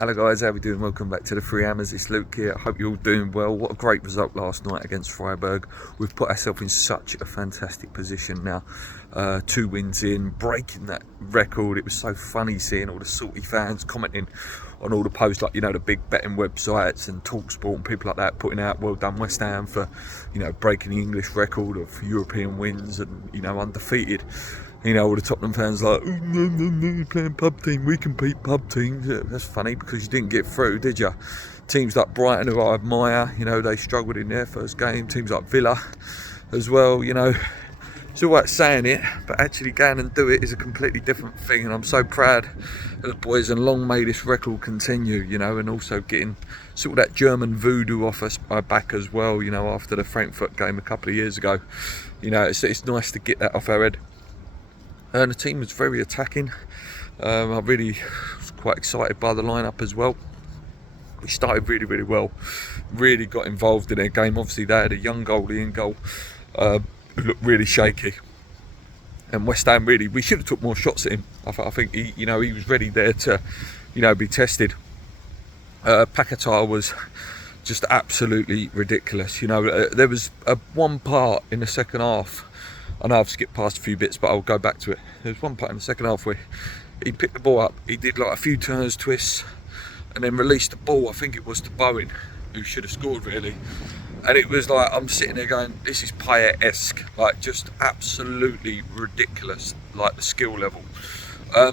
Hello guys, how are we doing? Welcome back to the Free Hammers. It's Luke here. I hope you're all doing well. What a great result last night against Freiburg. We've put ourselves in such a fantastic position now. 2 wins in, breaking that record. It was so funny seeing all the salty fans commenting on all the posts, like, the big betting websites and TalkSport and people like that putting out, well done West Ham for, breaking the English record of European wins and, undefeated. All the Tottenham fans like, oh, no, playing pub team, we can beat pub teams. Yeah, that's funny because you didn't get through, did you? Teams like Brighton, who I admire, they struggled in their first game. Teams like Villa as well, It's all right saying it, but actually going and do it is a completely different thing. And I'm so proud of the boys, and long may this record continue, and also getting sort of that German voodoo off us back as well, after the Frankfurt game a couple of years ago. It's nice to get that off our head. And the team was very attacking. I really was quite excited by the lineup as well. We started really, really well. Really got involved in their game. Obviously, they had a young goalie in goal who looked really shaky. And West Ham we should have took more shots at him. I think he was ready there to, be tested. Paquetá was just absolutely ridiculous. There was one part in the second half. I know I've skipped past a few bits, but I'll go back to it. There was one part in the second half where he picked the ball up, he did like a few turns, twists, and then released the ball, I think it was to Bowen, who should have scored really. And it was like, I'm sitting there going, this is Payet-esque, like just absolutely ridiculous, like the skill level.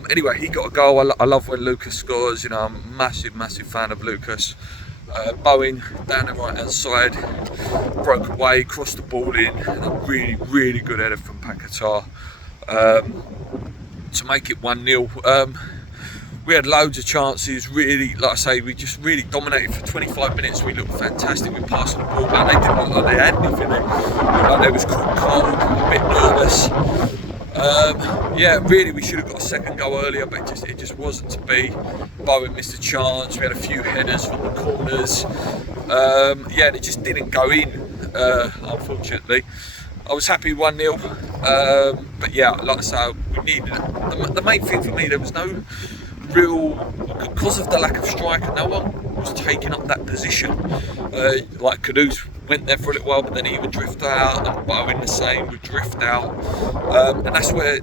Anyway, he got a goal. I love when Lucas scores, I'm a massive, massive fan of Lucas. Bowen down the right hand side, broke away, crossed the ball in, and a really, really good header from Paquetá to make it 1-0. We had loads of chances, really, like I say, we just really dominated for 25 minutes. We looked fantastic, we passed the ball back. They didn't look like they had anything. They looked like they was caught cold, a bit nervous. Really, we should have got a second goal earlier, but it just wasn't to be. Bowen missed a chance. We had a few headers from the corners. They just didn't go in, unfortunately. I was happy 1-0, but yeah, like I say, we needed it. The main thing for me, there was no real, because of the lack of striker, no one was taking up that position. Like Kudus went there for a little while, but then he would drift out, and Bowen the same would drift out, and that's where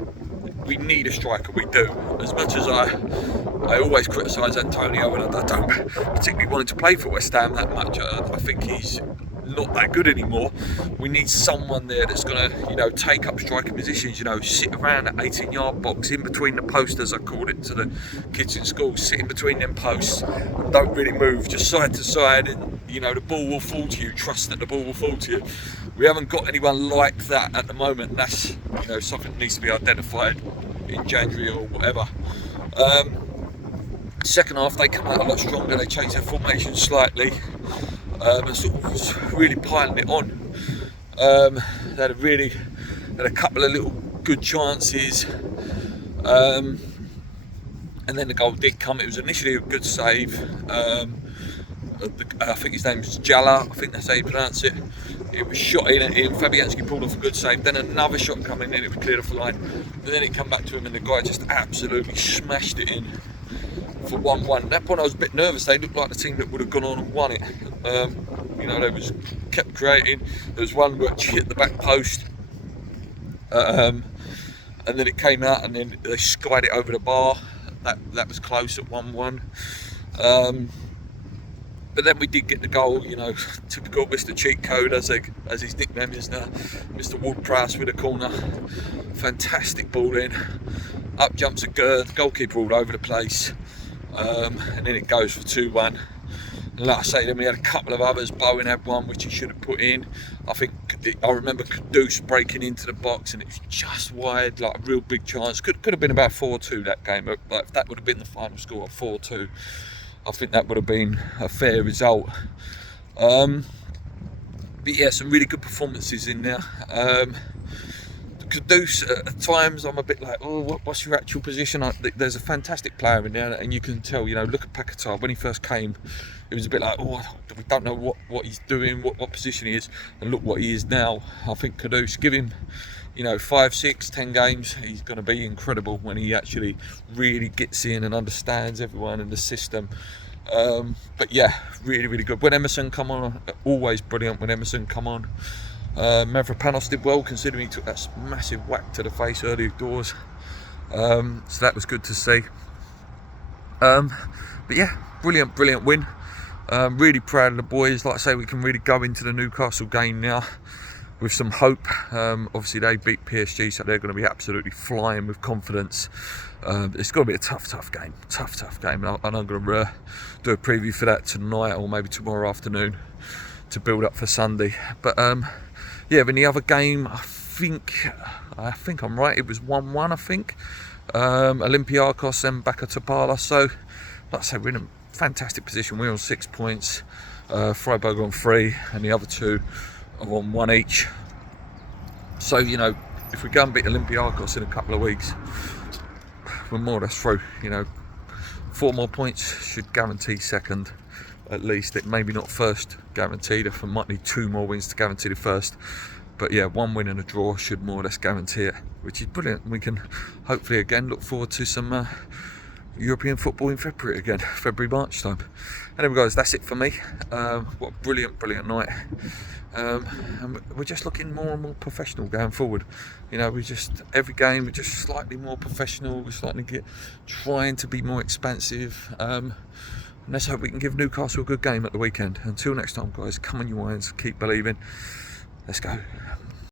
we need a striker. We do. As much as I always criticise Antonio, and I don't particularly want him to play for West Ham that much. I think he's not that good anymore. We need someone there that's going to, take up striker positions, sit around that 18-yard box, in between the posts, as I called it to the kids in school, sit in between them posts, don't really move, just side to side, and, the ball will fall to you, trust that the ball will fall to you. We haven't got anyone like that at the moment, and that's, something that needs to be identified in January or whatever. Second half, they come out a lot stronger, they changed their formation slightly. And sort of was really piling it on. They had a couple of little good chances, and then the goal did come. It was initially a good save. I think his name's Jalla, I think that's how you pronounce it. It was shot in at him, Fabianski pulled off a good save, then another shot coming in, it was cleared off the line, and then it come back to him and the guy just absolutely smashed it in for 1-1. At that point I was a bit nervous. They looked like the team that would have gone on and won it. They was kept creating. There was one which hit the back post, and then it came out, and then they skied it over the bar. That was close at 1-1. But then we did get the goal. Typical Mr. Cheat Code, as his nickname is now, Mr. Wood-Prowse with a corner. Fantastic ball in. Up jumps a Gerd, goalkeeper all over the place. And then it goes for 2-1. And like I say, then we had a couple of others. Bowen had one which he should have put in. I remember Kudus breaking into the box, and it was just wide, like a real big chance. Could have been about 4-2 that game. Like if that would have been the final score of 4-2, I think that would have been a fair result. But yeah, some really good performances in there. Kudus, at times I'm a bit like, what's your actual position? There's a fantastic player in there, and you can tell, look at Paquetá. When he first came, it was a bit like, we don't know what he's doing, what position he is, and look what he is now. I think Kudus, give him, 5, 6, 10 games, he's going to be incredible when he actually really gets in and understands everyone and the system. But yeah, really good. When Emerson come on, always brilliant when Emerson come on. Mavropanos did well considering he took that massive whack to the face early doors. So that was good to see. But yeah, brilliant win. Really proud of the boys. Like I say, we can really go into the Newcastle game now with some hope. Obviously they beat PSG, so they're going to be absolutely flying with confidence. It's going to be a tough game. And I'm going to do a preview for that tonight or maybe tomorrow afternoon to build up for Sunday. But yeah, in the other game, I think I'm right. It was 1-1. I think Olympiacos and Bakatopala. So, like I say, we're in a fantastic position. We're on 6 points. Freiburg on 3, and the other two are on 1 each. So, you know, if we go and beat Olympiacos in a couple of weeks, we're more or less through. You know, 4 more points should guarantee second, at least. It maybe not first guaranteed. If we might need 2 more wins to guarantee the first. But yeah, 1 win and a draw should more or less guarantee it, which is brilliant. We can hopefully again look forward to some European football in February, March time. Anyway guys, that's it for me. What a brilliant night. And we're just looking more and more professional going forward. You know, every game we're just slightly more professional. We're trying to be more expansive. And let's hope we can give Newcastle a good game at the weekend. Until next time guys, come on you irons, keep believing. Let's go.